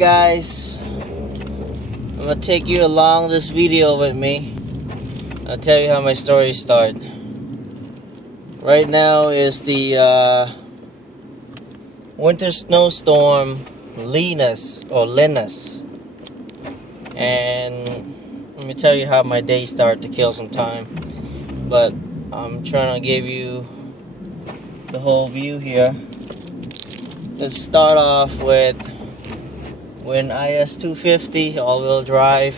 Guys, I'm gonna take you along this video with me. I'll tell you how my story started. Right now is the winter snowstorm Linus, and let me tell you how my day started to kill some time. But I'm trying to give you the whole view here. Let's start off with when IS 250 all-wheel drive.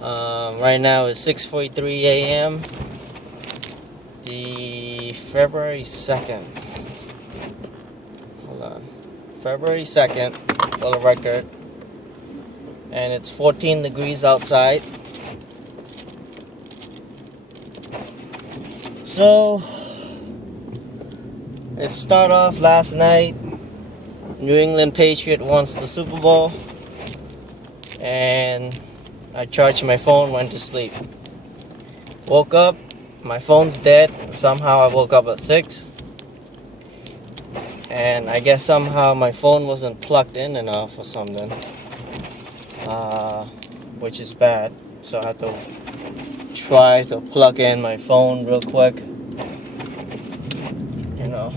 Right now it's 6:43 a.m. the February 2nd. Hold on. February 2nd, for the record. And it's 14 degrees outside. So it started off last night. New England Patriot wants the Super Bowl, and I charged my phone, went to sleep. Woke up, my phone's dead. Somehow I woke up at 6, and I guess somehow my phone wasn't plugged in enough or something, which is bad. So I had to try to plug in my phone real quick, you know.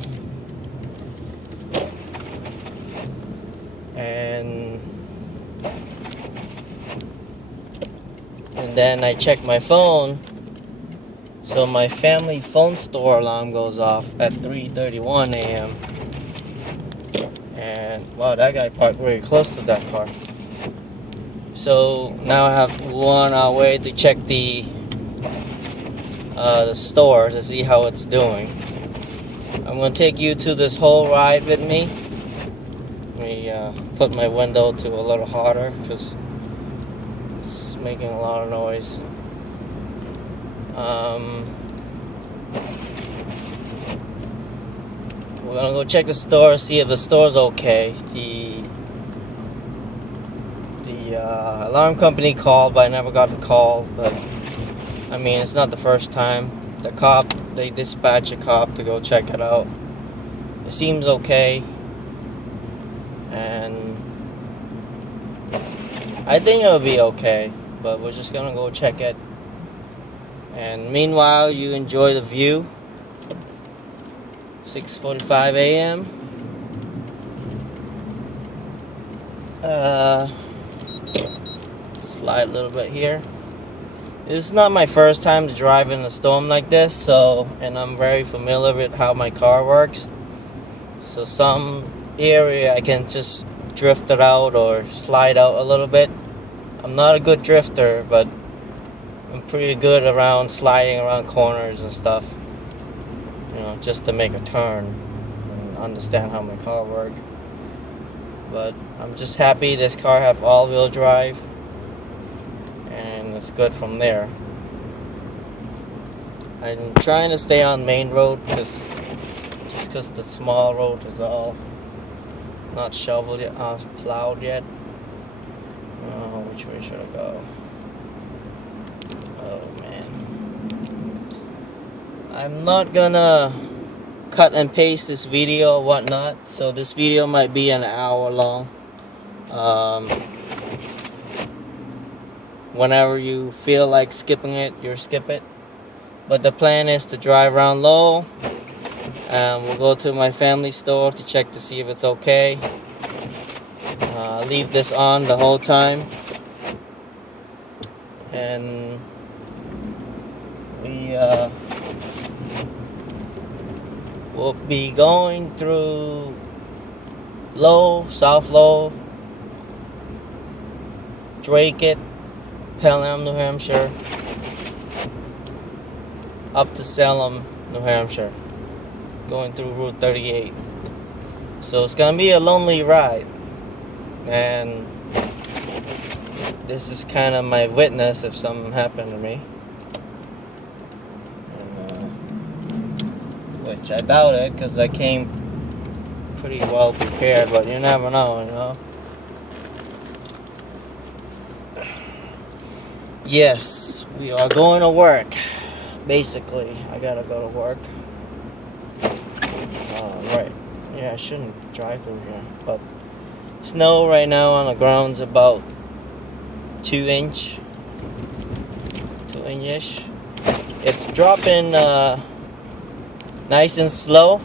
And then I checked my phone, so my family phone store alarm goes off at 3:31 a.m. And wow, that guy parked very close to that car. So now I have to go on our way to check the store to see how it's doing. I'm gonna take you to this whole ride with me. Let me put my window to a little harder because it's making a lot of noise. We're gonna go check the store, see if the store's okay. The alarm company called, but I never got the call. But I mean, it's not the first time. The cop, they dispatch a cop to go check it out. It seems okay. And I think it'll be okay, but we're just gonna go check it. And meanwhile, you enjoy the view. 6:45 a.m. Slide a little bit here. This is not my first time to drive in a storm like this, and I'm very familiar with how my car works. So some area I can just drift it out or slide out a little bit. I'm not a good drifter, but I'm pretty good around sliding around corners and stuff, you know, just to make a turn and understand how my car works. But I'm just happy this car have all-wheel drive, and it's good from there. I'm trying to stay on main road because the small road is all not shoveled yet, plowed yet. Oh, which way should I go? Oh man. I'm not gonna cut and paste this video or whatnot, so this video might be an hour long. Whenever you feel like skipping it, you skip it. But the plan is to drive around Lowell. We'll go to my family store to check to see if it's okay. Leave this on the whole time. And we'll be going through Lowell, South Lowell, Dracut, Pelham, New Hampshire, up to Salem, New Hampshire, going through Route 38. So it's gonna be a lonely ride, and this is kind of my witness if something happened to me, which I doubt it because I came pretty well prepared, but you never know, you know. Yes, we are going to work. Basically, I gotta go to work. Right. Yeah, I shouldn't drive through here, but Snow right now on the ground's about 2 inch, 2 inch-ish. It's dropping nice and slow,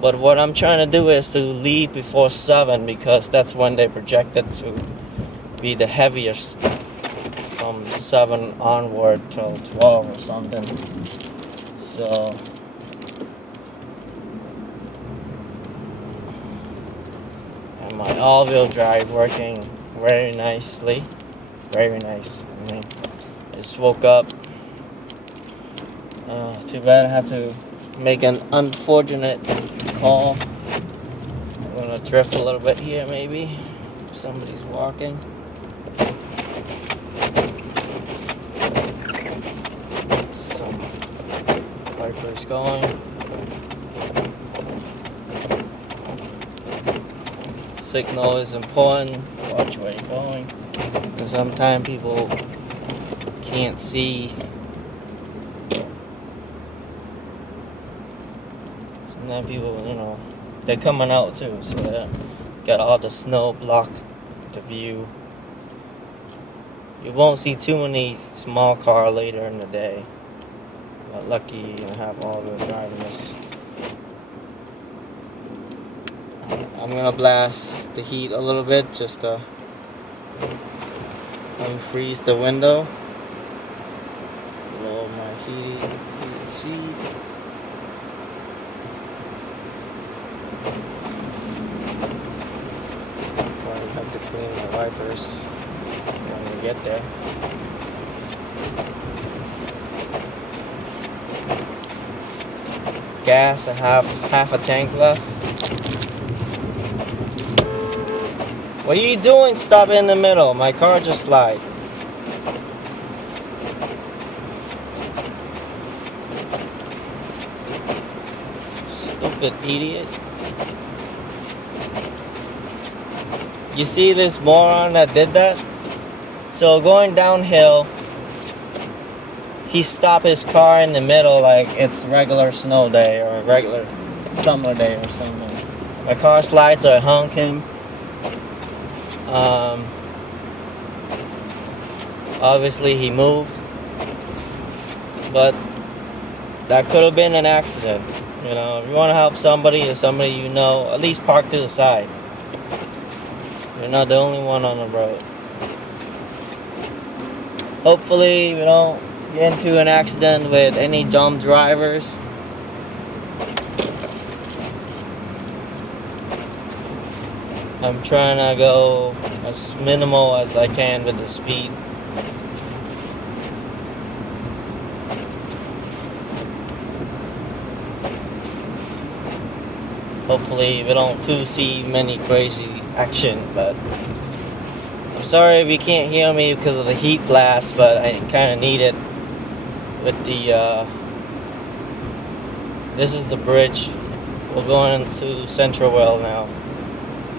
but what I'm trying to do is to leave before 7 because that's when they project it to be the heaviest, from 7 onward till 12 or something. So and my all-wheel drive working very nicely, very nice. I mean, I just woke up. Too bad I have to make an unfortunate call. I'm gonna drift a little bit here, maybe. Somebody's walking. Some wipers going. Signal is important. Watch where you're going. Because sometimes people can't see. Sometimes people, they're coming out too, so they got all the snow blocked the view. You won't see too many small cars later in the day. But lucky you have all-wheel drive in this. I'm gonna blast the heat a little bit just to unfreeze the window. Lower my heated seat. Probably have to clean the wipers when we get there. Gas, I have half a tank left. What are you doing? Stop in the middle. My car just slid. Stupid idiot. You see this moron that did that? So going downhill, he stopped his car in the middle like it's regular snow day or a regular summer day or something. My car slides, so I honk him. Obviously he moved, but that could have been an accident. If you want to help somebody or somebody at least park to the side. You're not the only one on the road. Hopefully we don't get into an accident with any dumb drivers. I'm trying to go as minimal as I can with the speed. Hopefully we don't see many crazy action, but I'm sorry if you can't hear me because of the heat blast, but I kind of need it with the this is the bridge. We're going into Central Well now.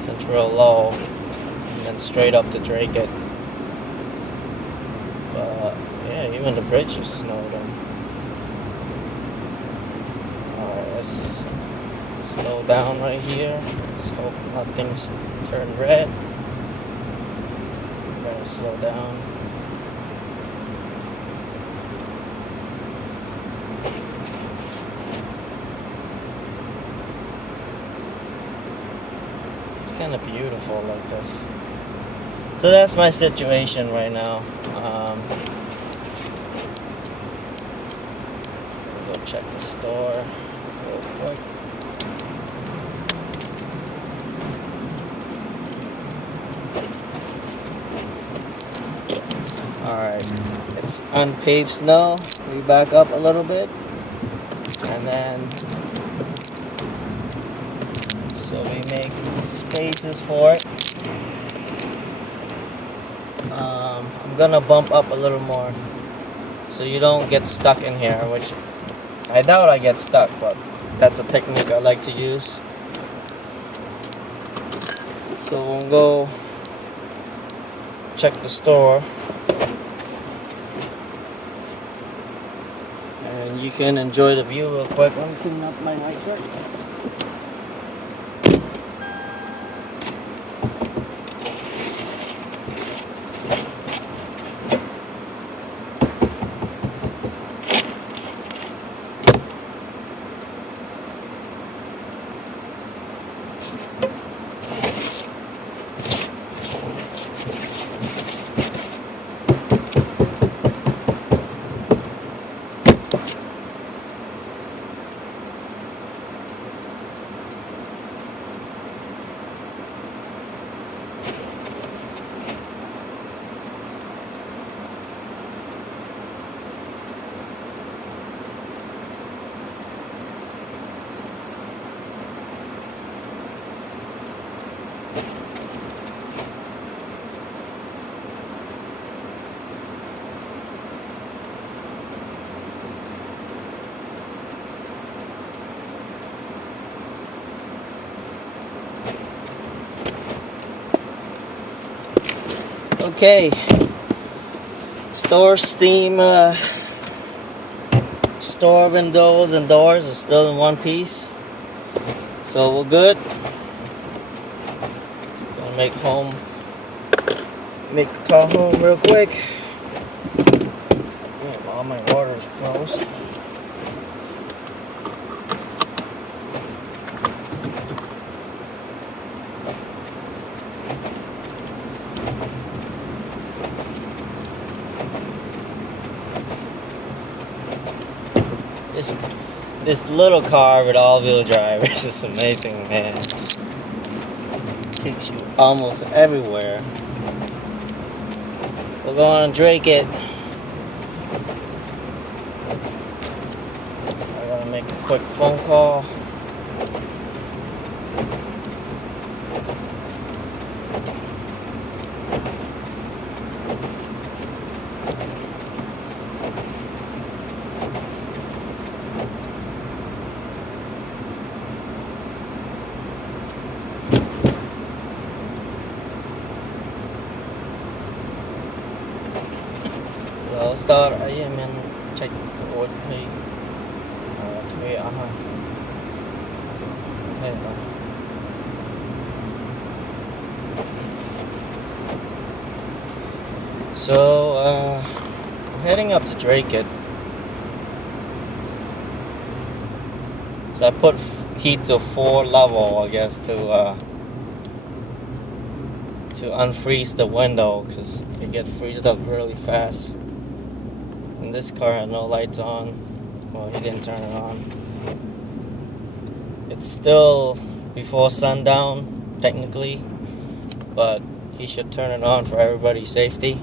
Central Lowell, and then straight up to Dracut. But yeah, even the bridge is snowed in. Alright, let's slow down right here. Let's hope nothing's turned red. Better slow down. Kind of beautiful like this. So that's my situation right now. Go check the store real quick. Alright, it's unpaved snow. We back up a little bit, and then so we make spaces for it. I'm gonna bump up a little more so you don't get stuck in here, which I doubt I get stuck, but that's a technique I like to use. So we'll go check the store, and you can enjoy the view real quick. Let me clean up my wiper. Okay, store theme, store windows and doors are still in one piece, so we're good. Gonna make the car home real quick. Damn, all my water is froze. This little car with all-wheel drive is just amazing, man. Takes you almost everywhere. We're going to Dracut. I gotta make a quick phone call. Start ayun man check old hay thuê ha. Đây rồi. So I'm heading up to Dracut. So I put heat to 4 level, I guess, to unfreeze the window because it gets freezed up really fast. And this car had no lights on. Well, he didn't turn it on. It's still before sundown, technically, but he should turn it on for everybody's safety.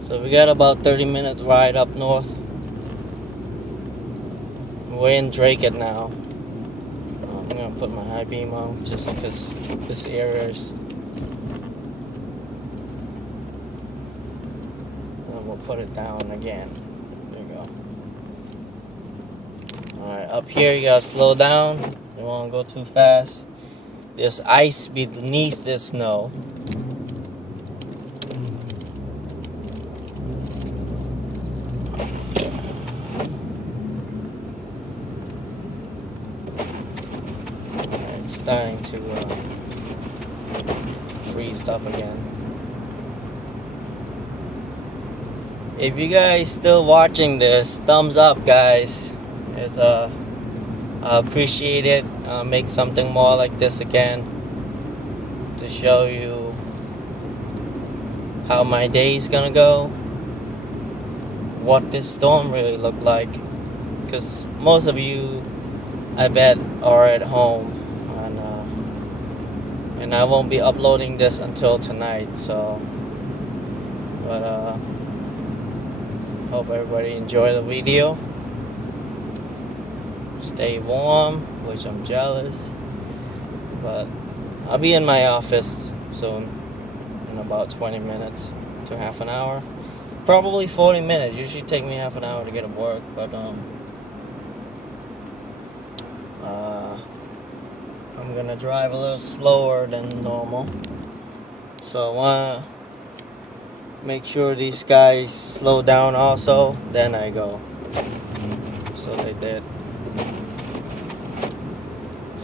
So we got about 30-minute ride up north. We're in Dracut now. I'm gonna put my high beam on just because this area is. And we'll put it down again. There you go. Alright, up here you gotta slow down. You don't wanna go too fast. There's ice beneath this snow. Starting to freeze up again. If you guys still watching this, thumbs up, guys. It's I appreciate it. Make something more like this again to show you how my day's gonna go, what this storm really looked like, because most of you, I bet, are at home. And I won't be uploading this until tonight, so but hope everybody enjoy the video. Stay warm, which I'm jealous, but I'll be in my office soon in about 20 minutes to half an hour, probably 40 minutes. Usually take me half an hour to get to work, but I'm gonna drive a little slower than normal, so I wanna make sure these guys slow down also, then I go. So they did.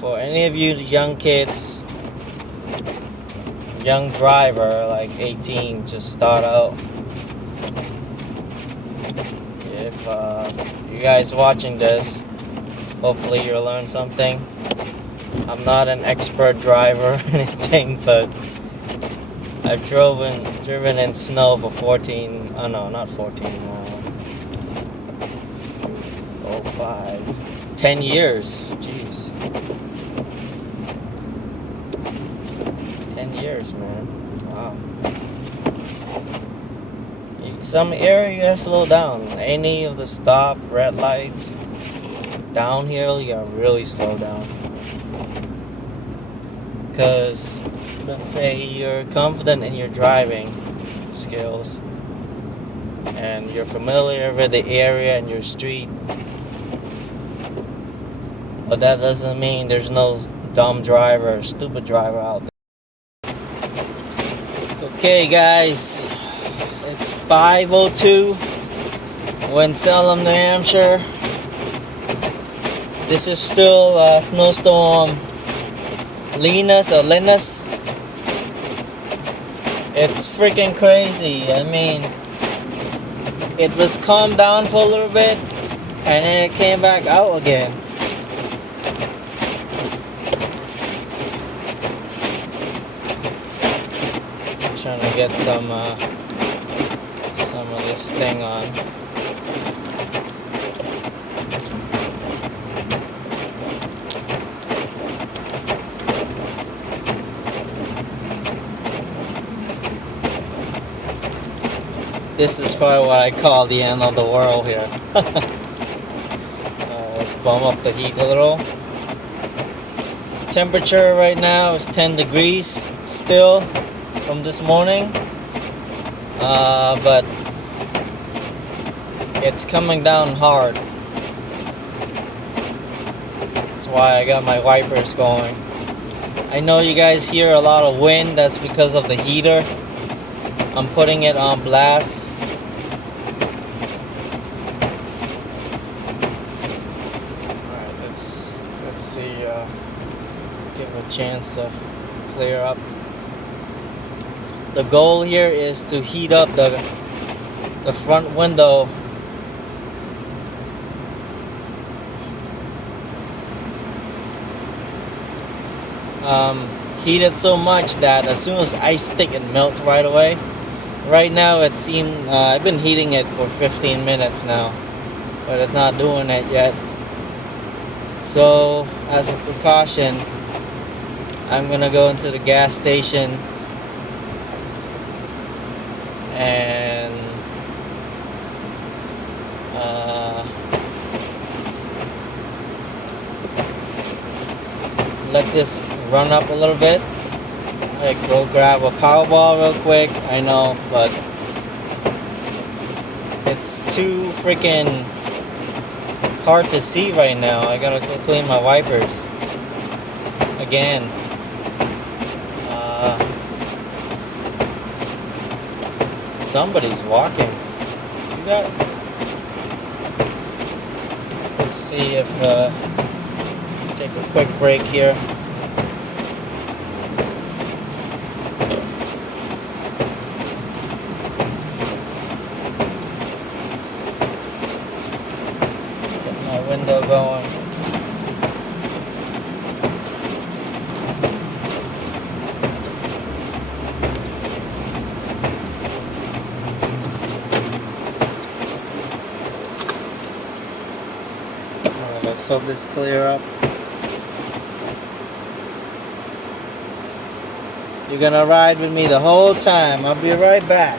For any of you young kids, young driver like 18, just start out. If you guys watching this, hopefully you'll learn something. I'm not an expert driver or anything, but I've driven in snow for 14, oh no, not 14, 10 years, jeez. 10 years, man, wow. Some area you gotta slow down. Any of the stop, red lights, downhill, you gotta really slow down. Because let's say you're confident in your driving skills and you're familiar with the area and your street, but that doesn't mean there's no dumb driver or stupid driver out there. Okay guys, it's 5:02. We're in Salem, New Hampshire. This is still snowstorm Linus. It's freaking crazy. I mean, it was calmed down for a little bit and then it came back out again. Trying to get some of this thing on. This is probably what I call the end of the world here. Let's bump up the heat a little. Temperature right now is 10 degrees still from this morning, but it's coming down hard. That's why I got my wipers going. I know you guys hear a lot of wind. That's because of the heater. I'm putting it on blast. Alright, let's see, give it a chance to clear up. The goal here is to heat up the front window. Heat it so much that as soon as I stick it melts right away. Right now it seems I've been heating it for 15 minutes now, but it's not doing it yet. So as a precaution, I'm gonna go into the gas station and let this run up a little bit. I go grab a Powerball real quick. I know, but it's too freaking hard to see right now. I gotta go clean my wipers again. Somebody's walking. See that? Let's see if take a quick break here. Get my window going. Let's hope this clear up. You're gonna ride with me the whole time. I'll be right back.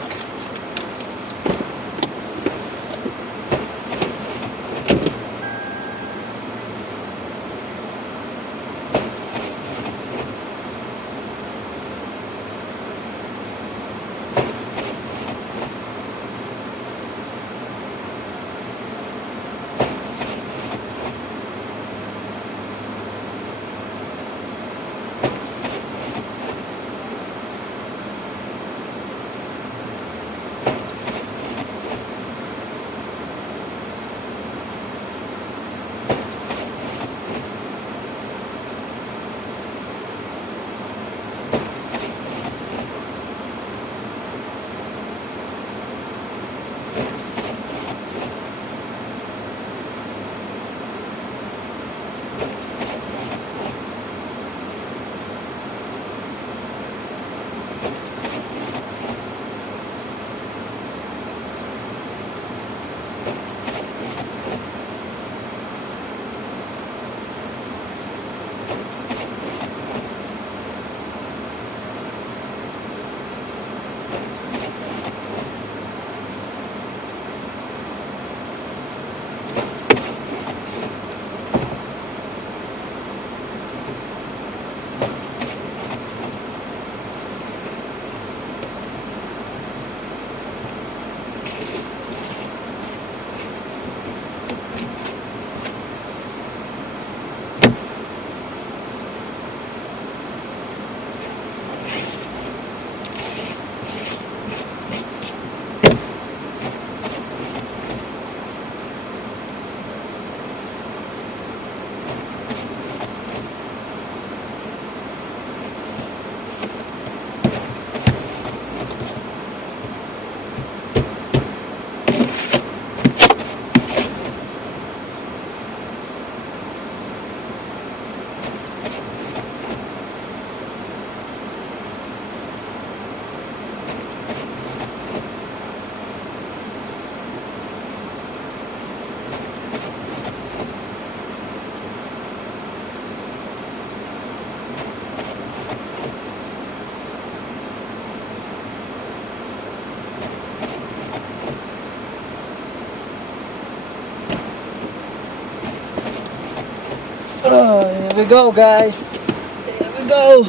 Here we go, guys. Here we go.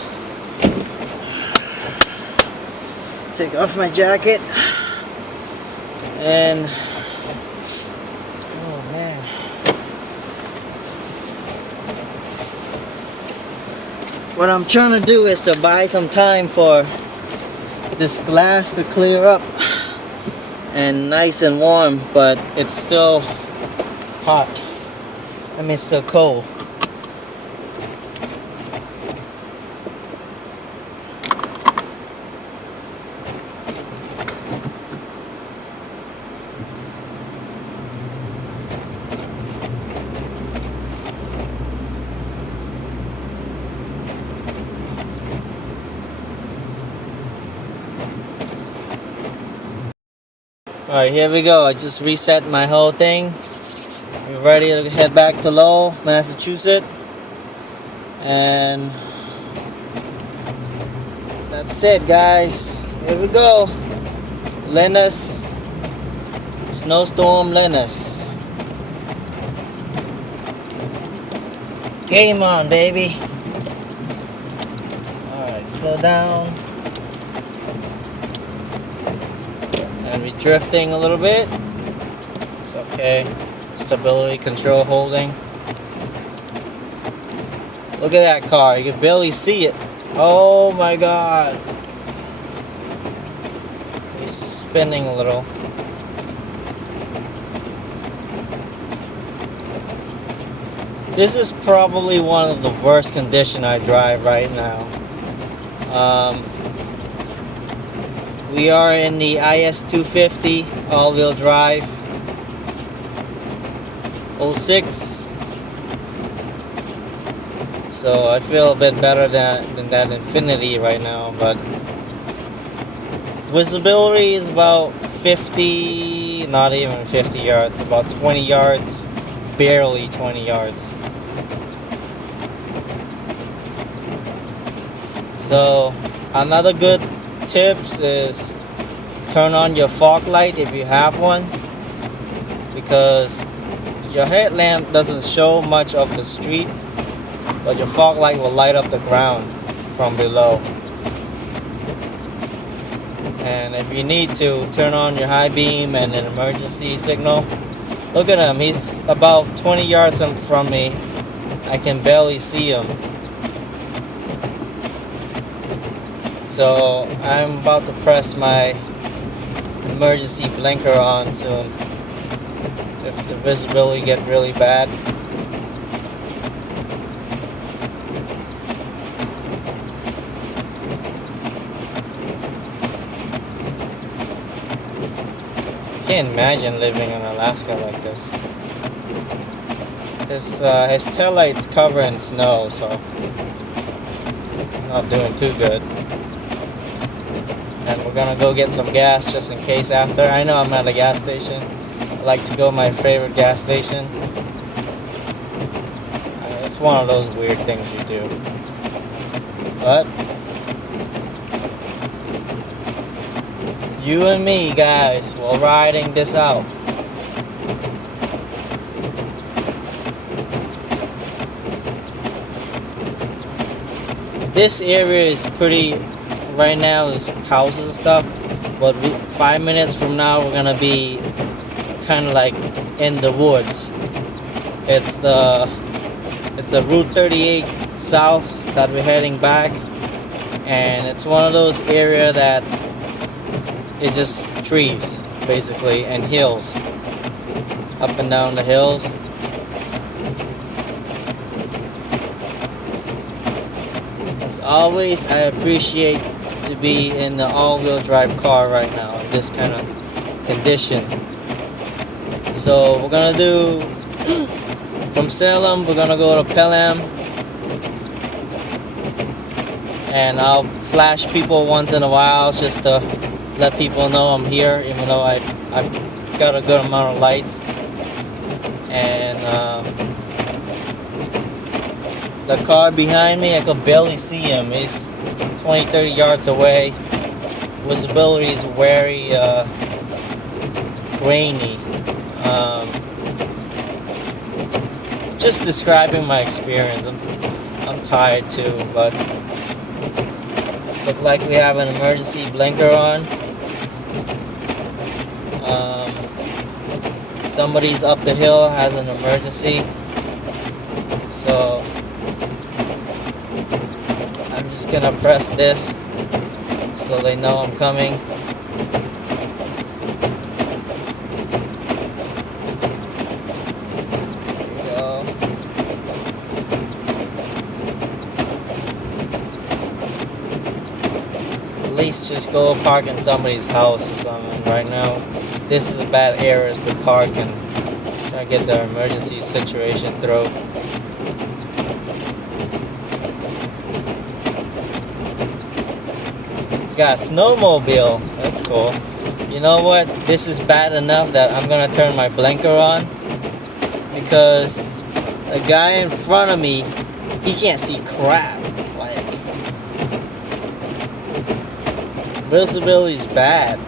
Take off my jacket. And oh man. What I'm trying to do is to buy some time for this glass to clear up and nice and warm, but it's still hot. I mean, it's still cold. Alright, here we go. I just reset my whole thing. We're ready to head back to Lowell, Massachusetts. And that's it, guys. Here we go. Linus. Snowstorm Linus. Game on, baby. Alright, slow down. And we're drifting a little bit. It's okay. Stability control holding. Look at that car. You can barely see it. Oh my god. He's spinning a little. This is probably one of the worst condition I drive right now. We are in the IS250 all-wheel drive 06. So I feel a bit better than that Infinity right now, but visibility is about 50, not even 50 yards, about 20 yards, barely 20 yards. So another good tips is turn on your fog light if you have one, because your headlamp doesn't show much of the street, but your fog light will light up the ground from below. And if you need to, turn on your high beam and an emergency signal. Look at him, he's about 20 yards from me. I can barely see him. So I'm about to press my emergency blinker on soon if the visibility get really bad. I can't imagine living in Alaska like this. His taillight's covered in snow, so not doing too good. And we're gonna go get some gas just in case after. I know I'm at a gas station. I like to go to my favorite gas station. It's one of those weird things you do. But you and me, guys, we're riding this out. This area is pretty, right now is houses and stuff, but 5 minutes from now we're gonna be kind of like in the woods. It's a Route 38 south that we're heading back, and it's one of those areas that it's just trees basically and hills, up and down the hills. As always, I appreciate to be in the all-wheel drive car right now in this kind of condition. So we're gonna do from Salem, we're gonna go to Pelham, and I'll flash people once in a while just to let people know I'm here, even though I've got a good amount of lights. And the car behind me, I could barely see him. He's 20-30 yards away. Visibility is very grainy. Just describing my experience. I'm tired too, but look like we have an emergency blinker on. Somebody's up the hill, has an emergency, so I'm just gonna press this so they know I'm coming. There we go. At least just go park in somebody's house or something. Right now this is a bad area to park and try to get the emergency situation through. Got a snowmobile. That's cool. You know what? This is bad enough that I'm gonna turn my blinker on because the guy in front of me, he can't see crap. Like, visibility's bad.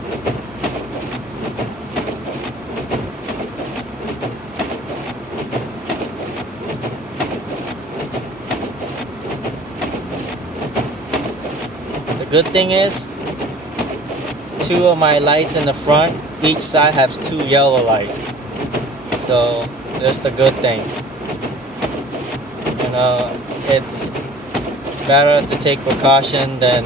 The good thing is, 2 of my lights in the front, each side has 2 yellow lights. So that's the good thing. You know, it's better to take precaution than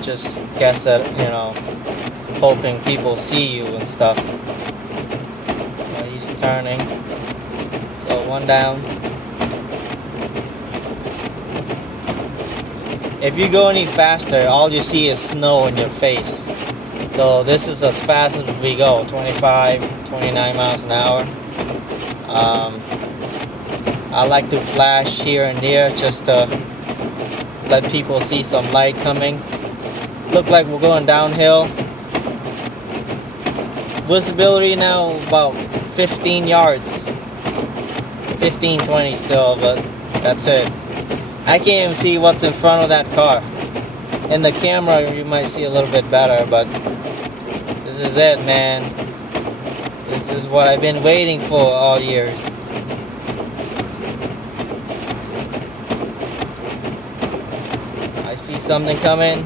just guess at, you know, hoping people see you and stuff. He's turning. So 1 down. If you go any faster, all you see is snow in your face. So this is as fast as we go, 25, 29 miles an hour. I like to flash here and there just to let people see some light coming. Look like we're going downhill. Visibility now about 15 yards. 15, 20 still, but that's it. I can't even see what's in front of that car. In the camera you might see a little bit better, but this is it, man. This is what I've been waiting for all years. I see something coming.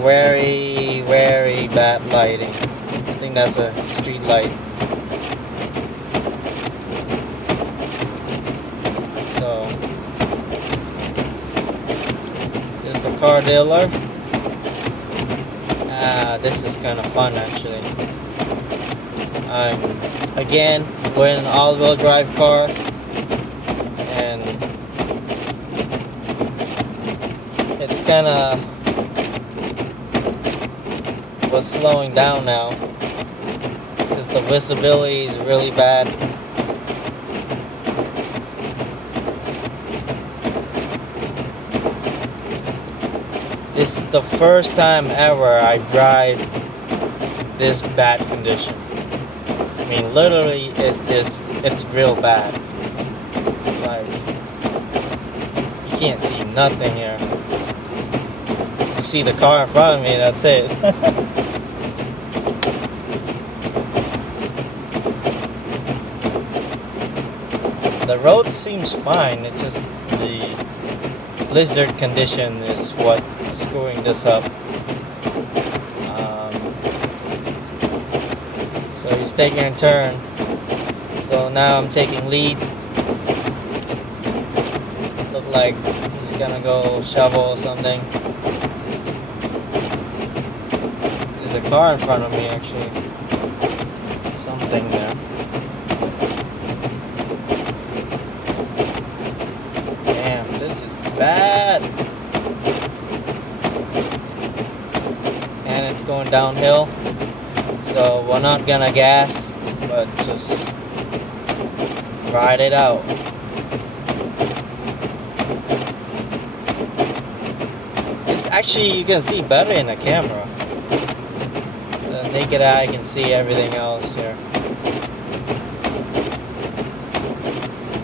Very, very bad lighting. I think that's a street light. So, there's the car dealer. This is kind of fun actually. Again, we're in an all-wheel drive car, and it's kind of was slowing down now because the visibility is really bad. This is the first time ever I drive this bad condition. I mean, literally, it's real bad. Like, you can't see nothing here. You see the car in front of me, that's it. The road seems fine, it's just the blizzard condition is what screwing this up. So he's taking a turn. So now I'm taking lead. Look like he's gonna go shovel or something. There's a car in front of me actually. Something there. Damn, this is bad. And it's going downhill. So we're not gonna gas, but just ride it out. It's actually, you can see better in the camera. The naked eye can see everything else here.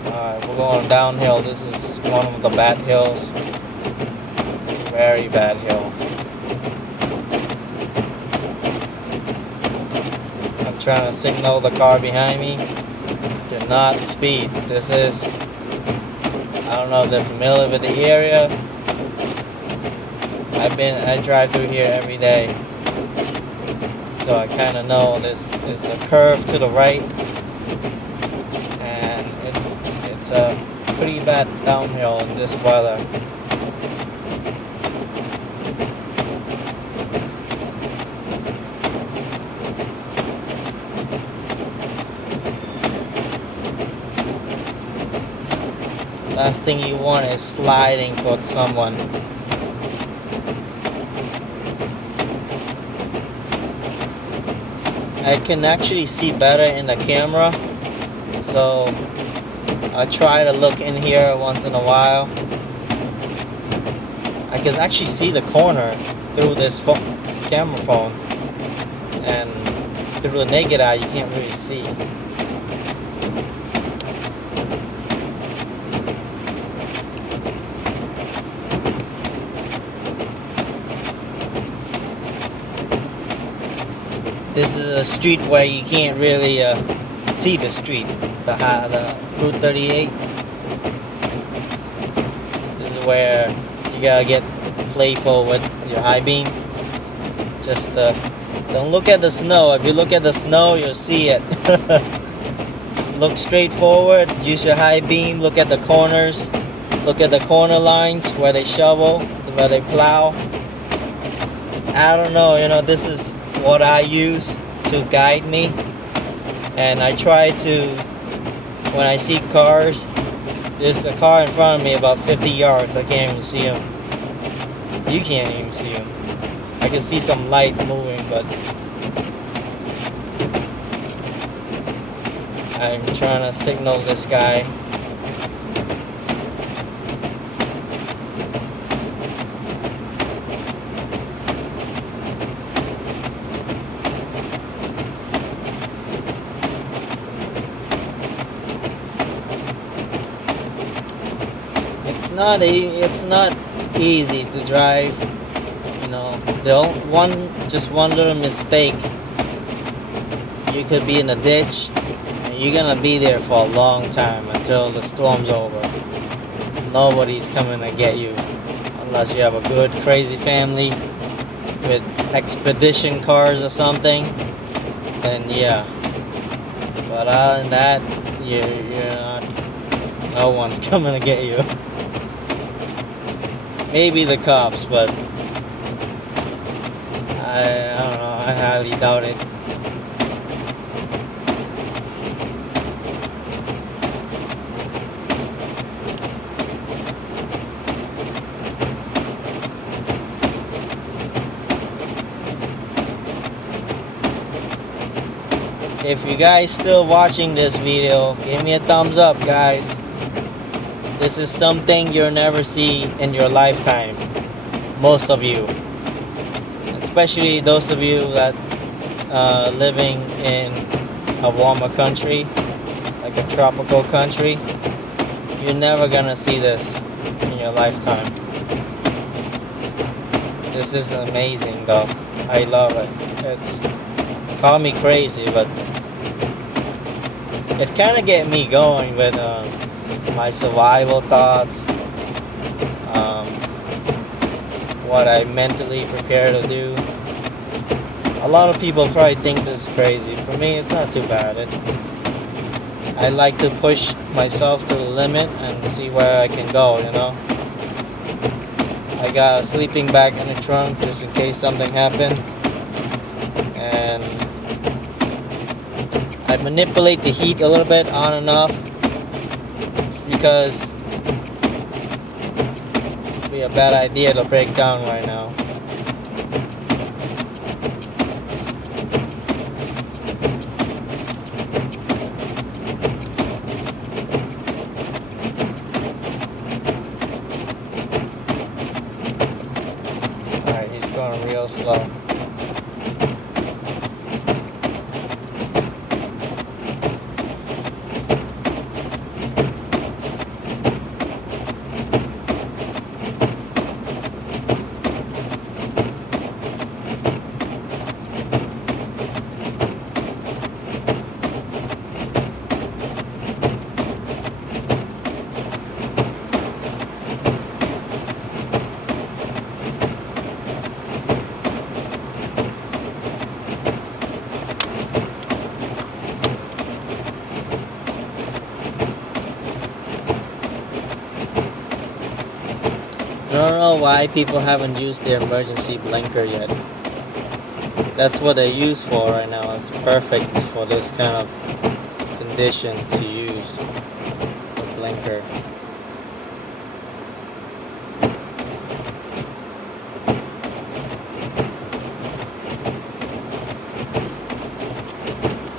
Alright, we're going downhill. This is one of the bad hills. Very bad hill. trying to signal the car behind me. Do not speed. This is, I don't know if they're familiar with the area. I drive through here every day, so I kind of know this is a curve to the right, and it's a pretty bad downhill in this weather. Last thing you want is sliding towards someone. I can actually see better in the camera, so I try to look in here once in a while. I can actually see the corner through this camera phone, and through the naked eye you can't really see. This is a street where you can't really see the street, the Route 38. This is where you gotta get playful with your high beam. Just don't look at the snow. If you look at the snow, you'll see it. Just look straight forward, use your high beam, look at the corners, look at the corner lines where they shovel, where they plow. I don't know, this is what I use to guide me, and I try to, when I see cars, there's a car in front of me about 50 yards, I can't even see him. You can't even see him. I can see some light moving, but I'm trying to signal this guy. It's not easy to drive, just one little mistake, you could be in a ditch, and you're gonna be there for a long time until the storm's over. Nobody's coming to get you unless you have a good crazy family with expedition cars or something, then yeah. But other than that, you're not, no one's coming to get you. Maybe the cops, but I don't know, I highly doubt it. If you guys still watching this video, give me a thumbs up, guys. This is something you'll never see in your lifetime. Most of you. Especially those of you that living in a warmer country, like a tropical country. You're never gonna see this in your lifetime. This is amazing though. I love it. It's call me crazy, but it kind of get me going with my survival thoughts, what I mentally prepare to do. A lot of people probably think this is crazy. For me, it's not too bad. I like to push myself to the limit and see where I can go, I got a sleeping bag in the trunk just in case something happened, and I manipulate the heat a little bit on and off because it'd be a bad idea to break down right now. Alright, he's going real slow. don't know why people haven't used their emergency blinker yet. That's what they use for right now. It's perfect for this kind of condition to use a blinker.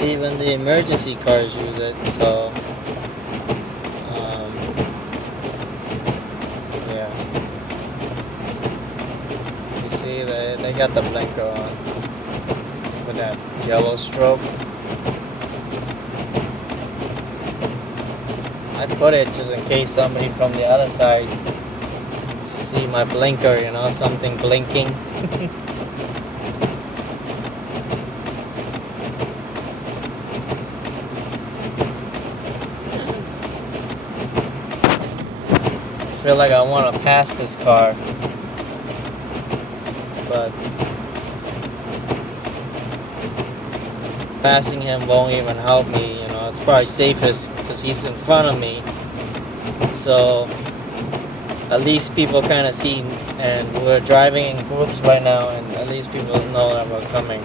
Even the emergency cars use it, so yeah. You see, they got the blinker on with that yellow strobe. I put it just in case somebody from the other side see my blinker, you know, something blinking. I feel like I want to pass this car, but passing him won't even help me, you know. It's probably safest because he's in front of me, so at least people kind of see, and we're driving in groups right now, and at least people know that we're coming.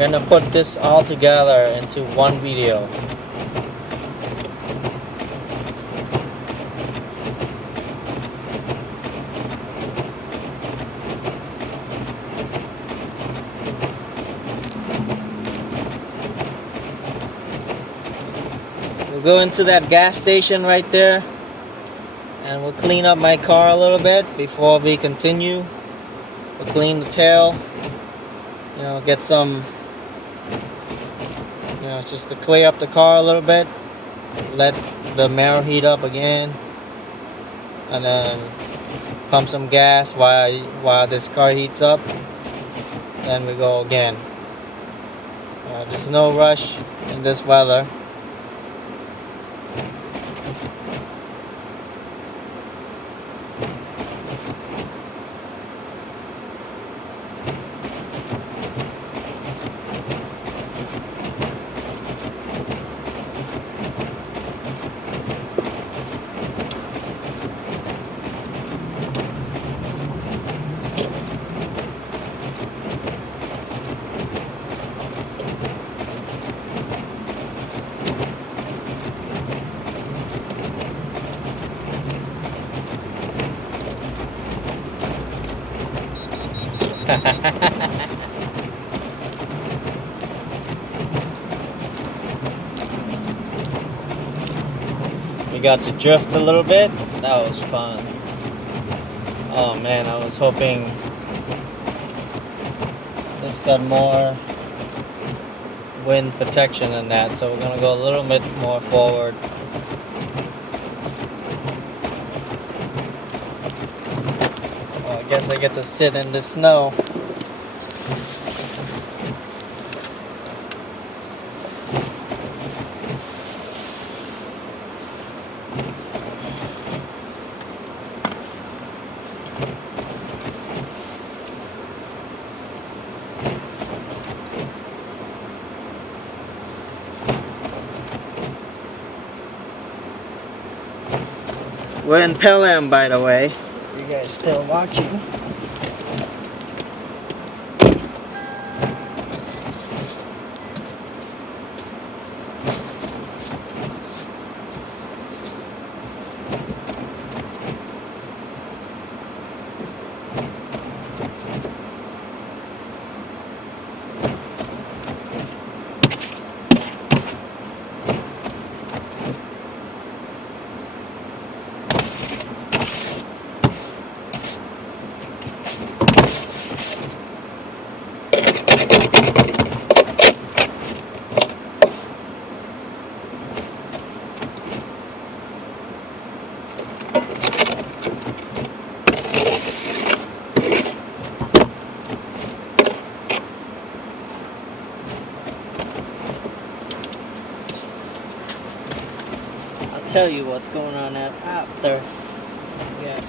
I'm gonna put this all together into one video. We'll go into that gas station right there and we'll clean up my car a little bit before we continue. We'll clean the tail, you know, get some, you know, just to clear up the car a little bit, let the mirror heat up again, and then pump some gas while this car heats up, then we go again. There's no rush in this weather. We got to drift a little bit. That was fun. Oh man, I was hoping this got more wind protection than that, so we're gonna go a little bit more forward. Well, I guess I get to sit in the snow. We're in Pelham, by the way. You guys still watching? Tell you what's going on after. Yes.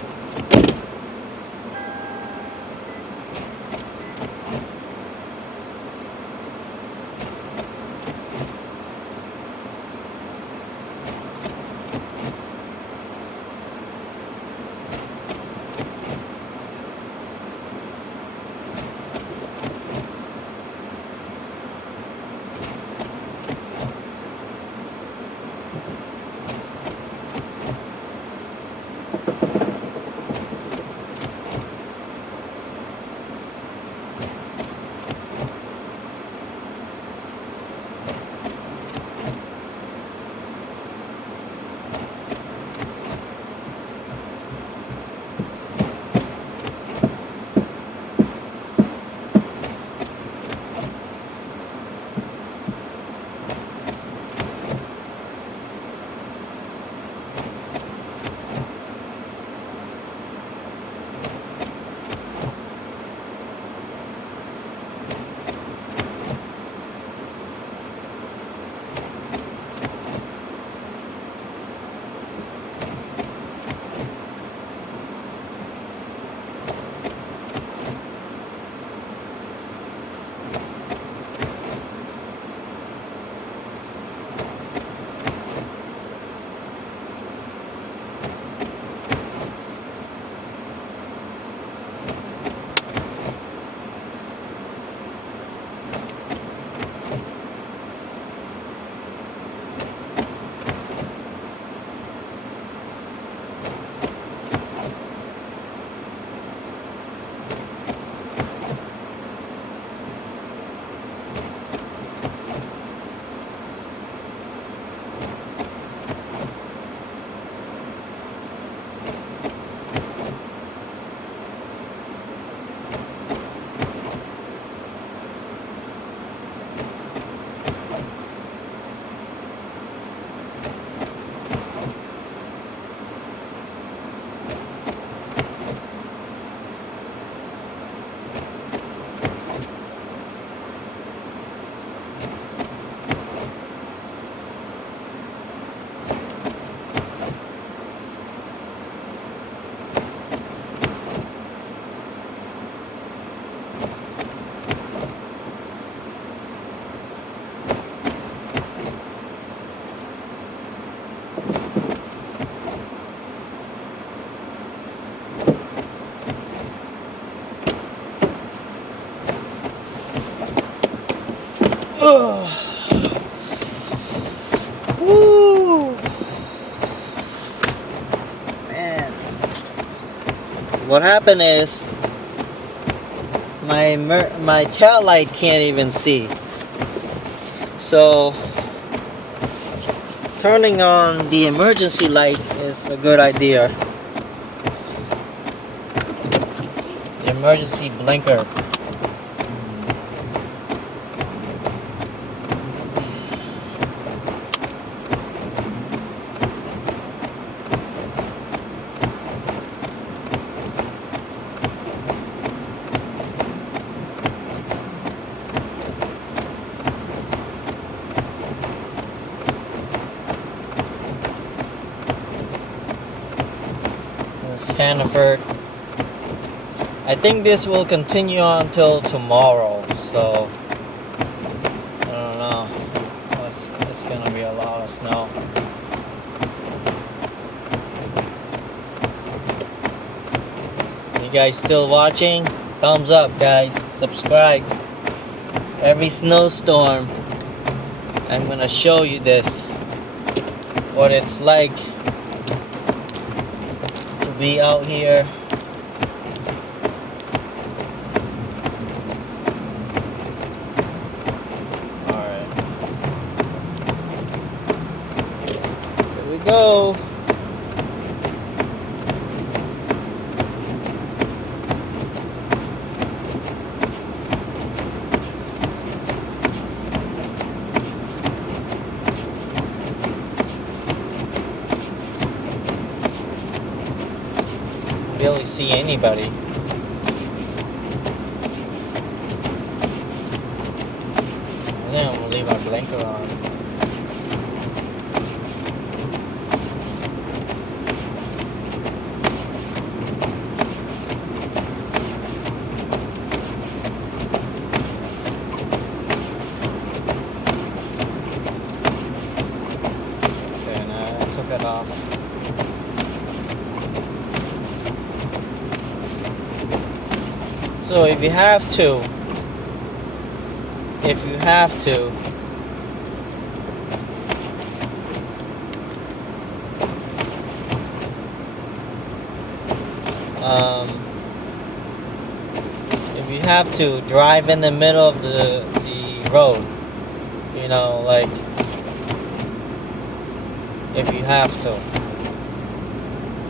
Woo! Man, what happened is my tail light can't even see. So turning on the emergency light is a good idea. The emergency blinker. Hannaford. I think this will continue until tomorrow, so I don't know. It's gonna be a lot of snow. You guys still watching? Thumbs up, guys. Subscribe. Every snowstorm, I'm gonna show you this, what it's like be out here. Alright. Here we go. Barely see anybody. I think I'm gonna leave my blinker on. Okay, now I took it off. So if you have to, drive in the middle of the road, you know, like if you have to,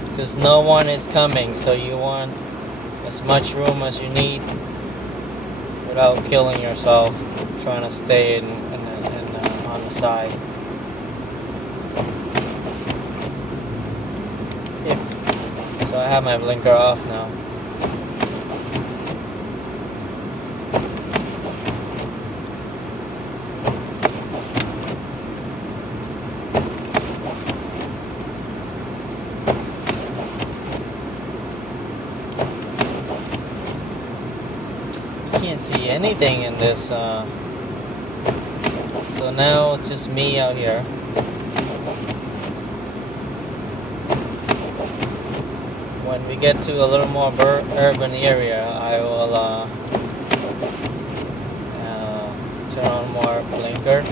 because no one is coming, so you want as much room as you need without killing yourself trying to stay on the side. So I have my blinker off now. Can't see anything in this, so now it's just me out here. When we get to a little more urban area, I will turn on more blinker,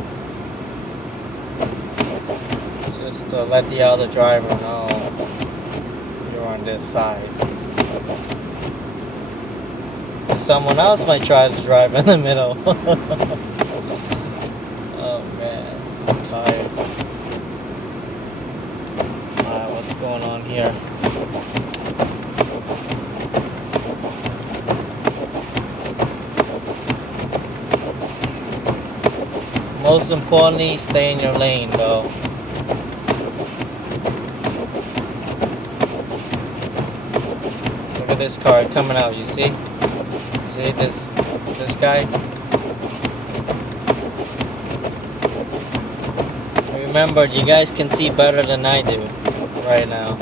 just to let the other driver know you're on this side. Someone else might try to drive in the middle. Oh man, I'm tired. Alright, what's going on here? Most importantly, stay in your lane though. Look at this car coming out, you see? See this guy? Remember, you guys can see better than I do right now.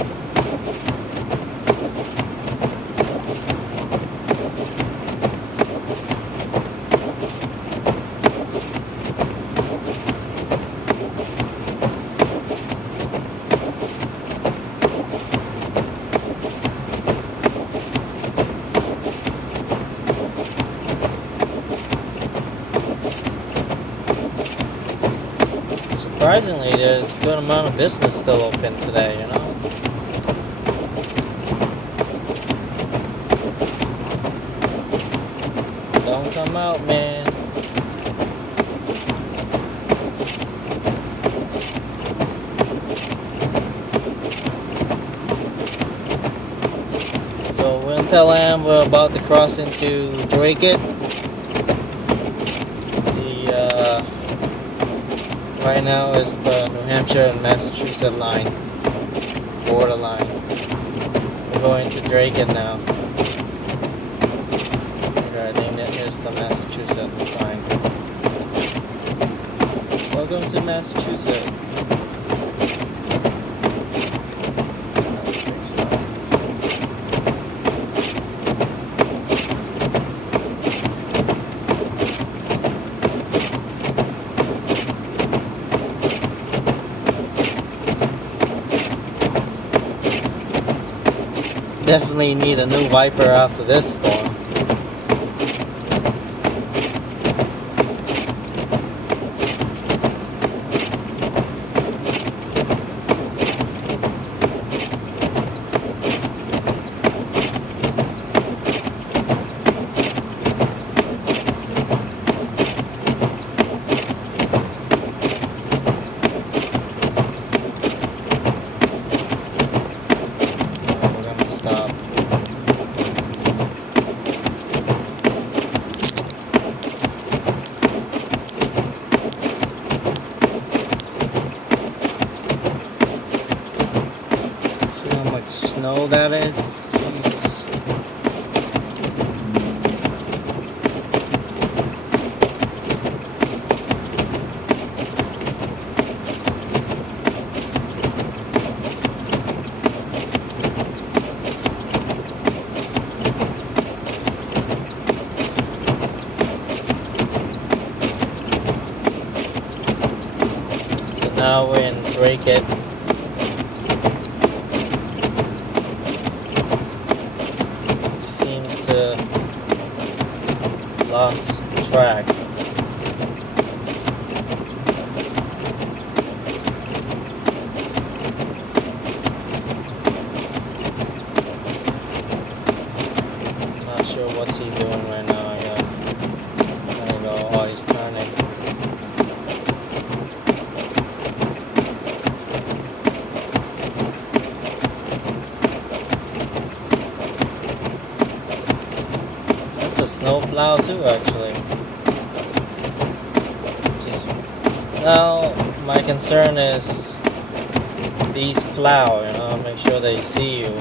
surprisingly, there's a good amount of business still open today, you know? Don't come out, man. So we're in Pelham, we're about to cross into Dracut. Right now is the New Hampshire and Massachusetts line, borderline. We're going to Dracut now. Okay, I think that is the Massachusetts line. Welcome to Massachusetts. Definitely need a new wiper after this storm. Snow that is. Jesus. So now we're in Dracut. Lost track. Not sure what's he doing right now. I gotta go. Oh, he's turning. Snow plow too, actually. Just now, my concern is these plow. You know, make sure they see you.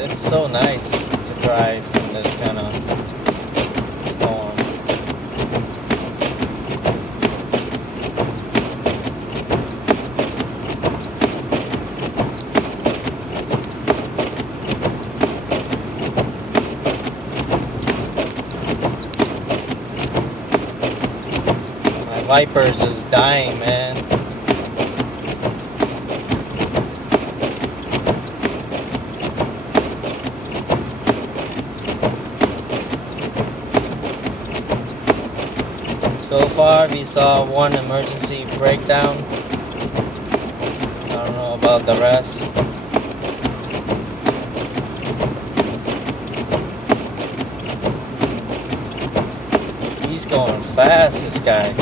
It's so nice to drive in this kind of form. My wipers is dying, man. So far, we saw one emergency breakdown. I don't know about the rest. He's going fast, this guy.